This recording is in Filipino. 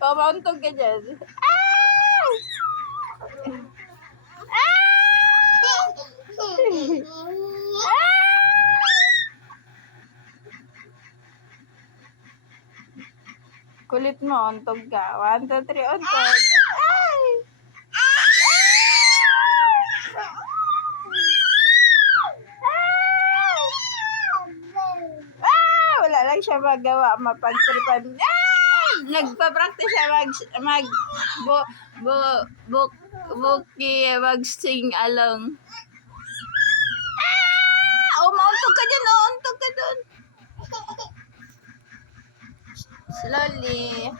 Pabuntog ka dyan. Kulit mo, untog ka. One, two, three, untog. Ay! Ah! Wala lang siya magawa. Mapagtripan. Ah! Nagpa-practice siya mag... mag bo, bo, bo, buki, mag-sing along. slowly